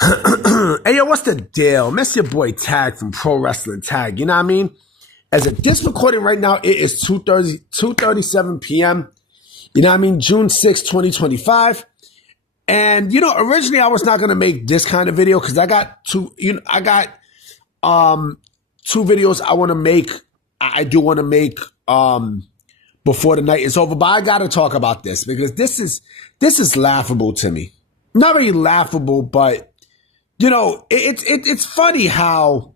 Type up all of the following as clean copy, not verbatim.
Hey, yo, what's the deal? Miss your boy Tag from Pro Wrestling Tag. You know what I mean? As of this recording right now, it is 2:37 p.m. You know what I mean? June 6th, 2025. And, originally I was not going to make this kind of video because I got two videos I want to make. I do want to make before the night is over. But I got to talk about this because this is laughable to me. Not really laughable, but it's funny how,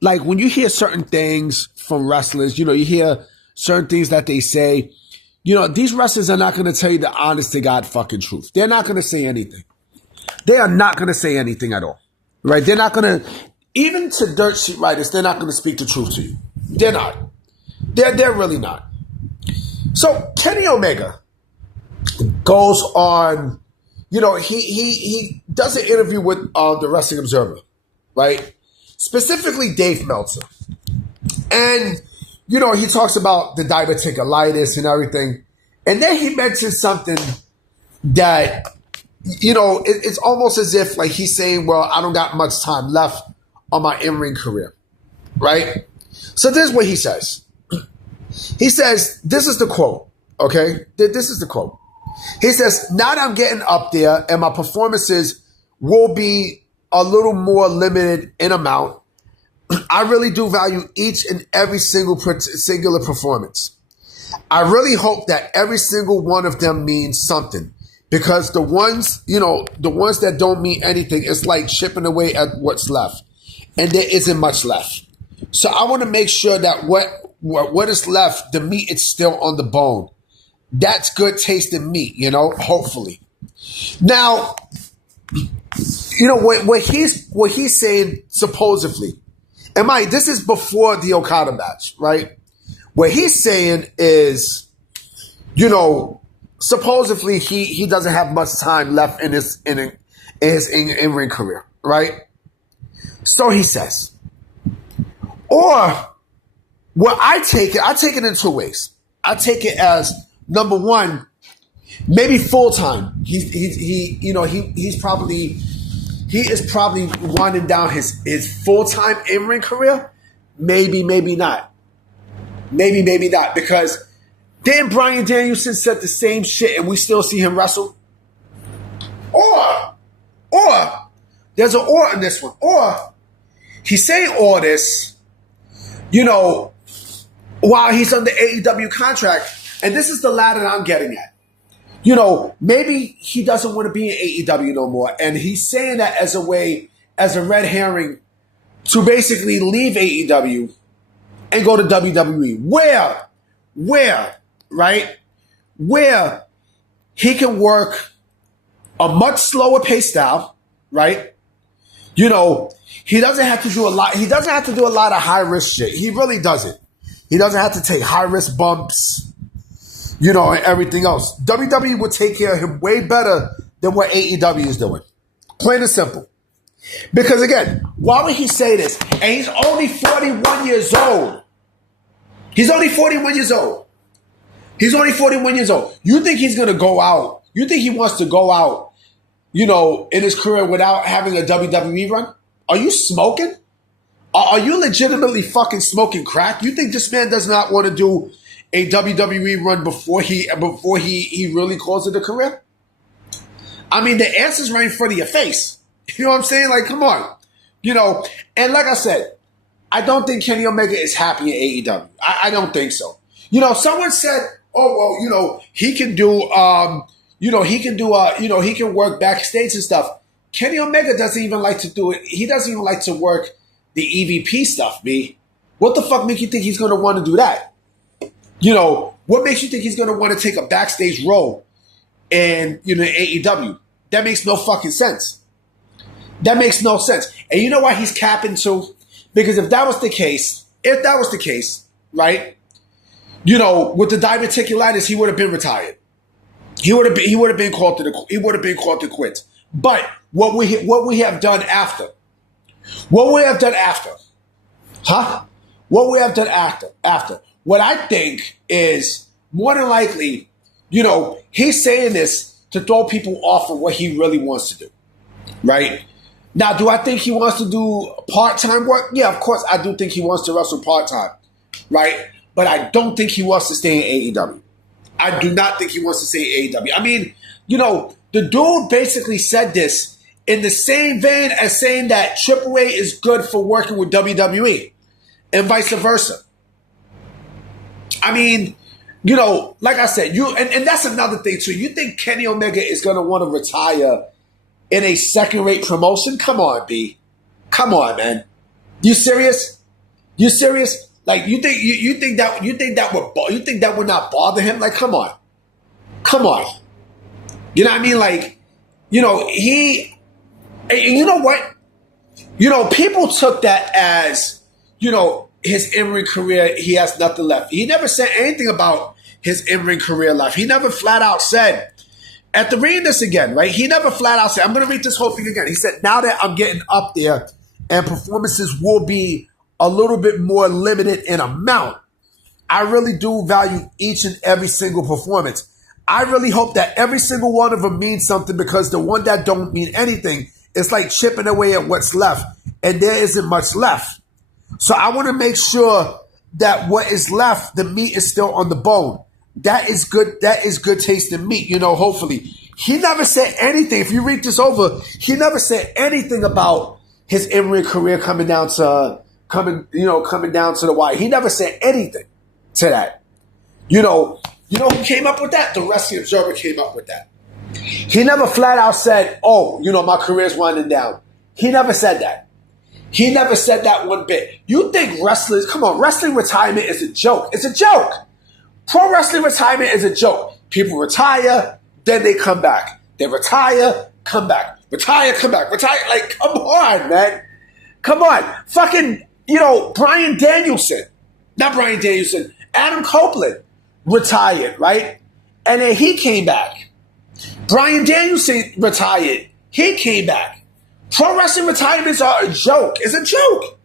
like, when you hear certain things from wrestlers, you hear certain things that they say, these wrestlers are not going to tell you the honest to God fucking truth. They're not going to say anything. They are not going to say anything at all, right? They're not going to, even to dirt sheet writers, they're not going to speak the truth to you. They're not. They're really not. So Kenny Omega goes on. He does an interview with the Wrestling Observer, right? Specifically Dave Meltzer. And, he talks about the diverticulitis and everything. And then he mentions something that, it's almost as if, like, he's saying, well, I don't got much time left on my in-ring career, right? So this is what he says. He says, this is the quote, okay? This is the quote. He says, now that I'm getting up there and my performances will be a little more limited in amount, I really do value each and every singular performance. I really hope that every single one of them means something, because the ones that don't mean anything, it's like chipping away at what's left, and there isn't much left. So I want to make sure that what is left, the meat is still on the bone. That's good tasting meat, hopefully. Now, what he's saying supposedly, and this is before the Okada match, right? What he's saying is, supposedly he doesn't have much time left in his in-ring career, right? So he says, or what I take it in two ways. I take it as, number one, maybe full time. He is probably winding down his full time in ring career. Maybe not. Maybe not, because then Bryan Danielson said the same shit and we still see him wrestle. Or there's an or in this one. Or he's saying all this, while he's under AEW contract. And this is the ladder that I'm getting at. Maybe he doesn't want to be in AEW no more. And he's saying that as a red herring to basically leave AEW and go to WWE. Where he can work a much slower pace style, right? He doesn't have to do a lot. He doesn't have to do a lot of high risk shit. He really doesn't. He doesn't have to take high risk bumps. And everything else. WWE would take care of him way better than what AEW is doing. Plain and simple. Because again, why would he say this? And he's only 41 years old. He's only 41 years old. You think he's going to go out? You think he wants to go out, in his career without having a WWE run? Are you smoking? Are you legitimately fucking smoking crack? You think this man does not want to do a WWE run before he really calls it a career? I mean, the answer's right in front of your face. You know what I'm saying? Like, come on. And like I said, I don't think Kenny Omega is happy in AEW. I don't think so. Someone said, oh, well, he can do, he can work backstage and stuff. Kenny Omega doesn't even like to do it. He doesn't even like to work the EVP stuff, B. What the fuck make you think he's going to want to do that? What makes you think he's going to want to take a backstage role in, AEW? That makes no fucking sense. That makes no sense. And you know why he's capping too? Because if that was the case, right? With the diverticulitis, he would have been retired. He would have been called to quit. But what we have done after? What we have done after? What I think is, more than likely, he's saying this to throw people off of what he really wants to do, right? Now, do I think he wants to do part-time work? Yeah, of course, I do think he wants to wrestle part-time, right? But I don't think he wants to stay in AEW. I do not think he wants to stay in AEW. I mean, the dude basically said this in the same vein as saying that Triple A is good for working with WWE and vice versa. I mean, like I said, and that's another thing too. You think Kenny Omega is going to want to retire in a second-rate promotion? Come on, B. Come on, man. You serious? You serious? Like you think that would not bother him? Like, come on. Come on. You know what I mean? Like, you know what? People took that as, his in-ring career, he has nothing left. He never said anything about his in-ring career left. He never flat out said, after reading this again, right? He never flat out said, I'm going to read this whole thing again. He said, now that I'm getting up there and performances will be a little bit more limited in amount, I really do value each and every single performance. I really hope that every single one of them means something, because the one that don't mean anything, it's like chipping away at what's left, and there isn't much left. So I want to make sure that what is left, the meat is still on the bone. That is good. That is good tasting meat, hopefully. He never said anything. If you read this over, he never said anything about his in-ring career coming down to the wire. He never said anything to that. You know who came up with that? The Wrestling Observer came up with that. He never flat out said, oh, my career's winding down. He never said that. He never said that one bit. You think wrestling retirement is a joke. It's a joke. Pro wrestling retirement is a joke. People retire, then they come back. They retire, come back. Retire, come back. Retire. Like, come on, man. Come on. Fucking, Bryan Danielson. Not Bryan Danielson. Adam Copeland retired, right? And then he came back. Bryan Danielson retired. He came back. Pro wrestling retirements are a joke. It's a joke.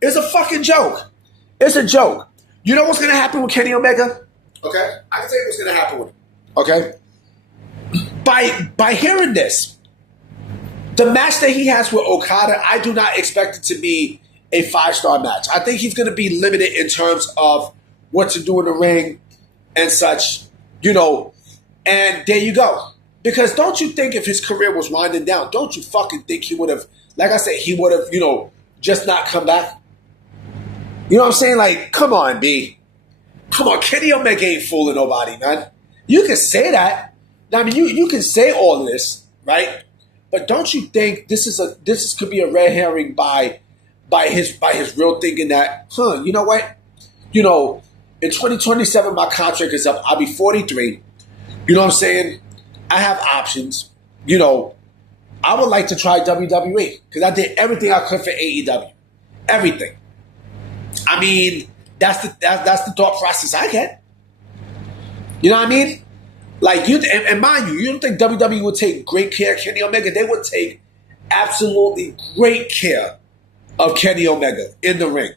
It's a fucking joke. It's a joke. You know what's going to happen with Kenny Omega? Okay? I can tell you what's going to happen with him. Okay? By hearing this, the match that he has with Okada, I do not expect it to be a 5-star match. I think he's going to be limited in terms of what to do in the ring and such, and there you go. Because don't you think if his career was winding down, don't you fucking think he would have, like I said, he would have, just not come back? You know what I'm saying? Like, come on, B. Come on, Kenny Omega ain't fooling nobody, man. You can say that. I mean, you can say all of this, right? But don't you think this could be a red herring by his real thinking that, you know what? In 2027, my contract is up. I'll be 43. You know what I'm saying? I have options. I would like to try WWE because I did everything I could for AEW. Everything. I mean, that's the thought process I get. You know what I mean? Like, and mind you, you don't think WWE would take great care of Kenny Omega? They would take absolutely great care of Kenny Omega in the ring.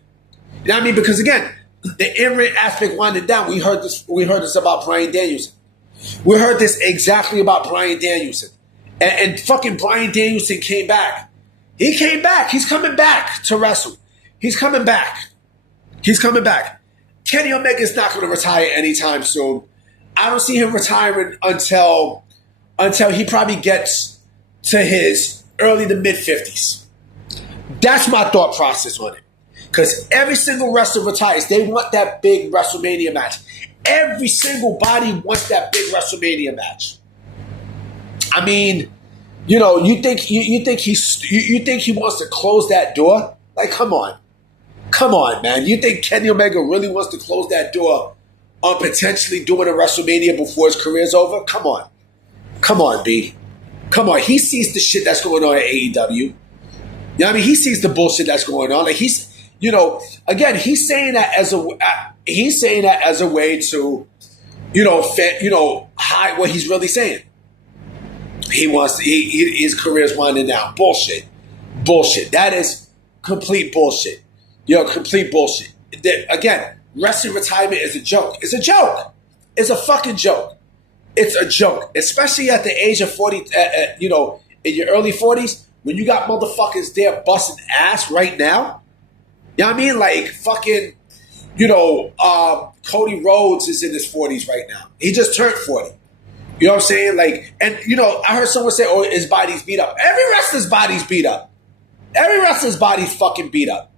You know what I mean? Because again, the in-ring aspect winded down. We heard this about Bryan Danielson. We heard this exactly about Bryan Danielson. And fucking Bryan Danielson came back. He came back. He's coming back to wrestle. He's coming back. He's coming back. Kenny Omega is not going to retire anytime soon. I don't see him retiring until he probably gets to his early to mid-50s. That's my thought process on it. Because every single wrestler retires. They want that big WrestleMania match. Every single body wants that big WrestleMania match. I mean, you think he wants to close that door? Like, come on, man. You think Kenny Omega really wants to close that door on potentially doing a WrestleMania before his career's over? Come on, B. Come on. He sees the shit that's going on at AEW. You know what I mean? He sees the bullshit that's going on. Like, he's, again, he's saying that as a way to, hide what he's really saying. His career's winding down. Bullshit. That is complete bullshit. Complete bullshit. Again, wrestling retirement is a joke. It's a joke. It's a fucking joke. It's a joke. Especially at the age of 40, in your early 40s, when you got motherfuckers there busting ass right now. You know what I mean? Like fucking, Cody Rhodes is in his 40s right now. He just turned 40. You know what I'm saying? Like, and I heard someone say, "Oh, his body's beat up." Every wrestler's body's beat up. Every wrestler's body's fucking beat up.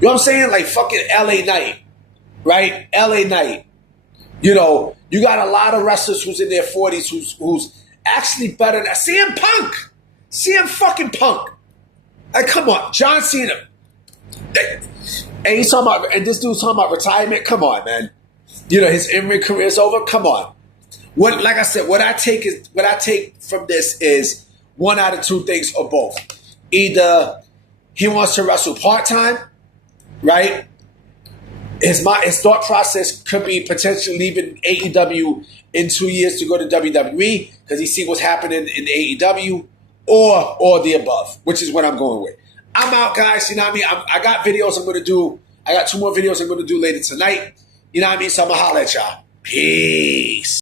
You know what I'm saying? Like fucking LA Knight, right? LA Knight. You got a lot of wrestlers who's in their 40s who's actually better than CM Punk. CM fucking Punk. Like, come on, John Cena. And he's talking about, and this dude's talking about retirement. Come on, man. His in-ring career is over. Come on. Like I said, what I take from this is one out of two things or both. Either he wants to wrestle part-time, right? His thought process could be potentially leaving AEW in 2 years to go to WWE because he see what's happening in AEW, or the above, which is what I'm going with. I'm out, guys. You know what I mean? I got videos I'm going to do. I got 2 more videos I'm going to do later tonight. You know what I mean? So I'm going to holler at y'all. Peace.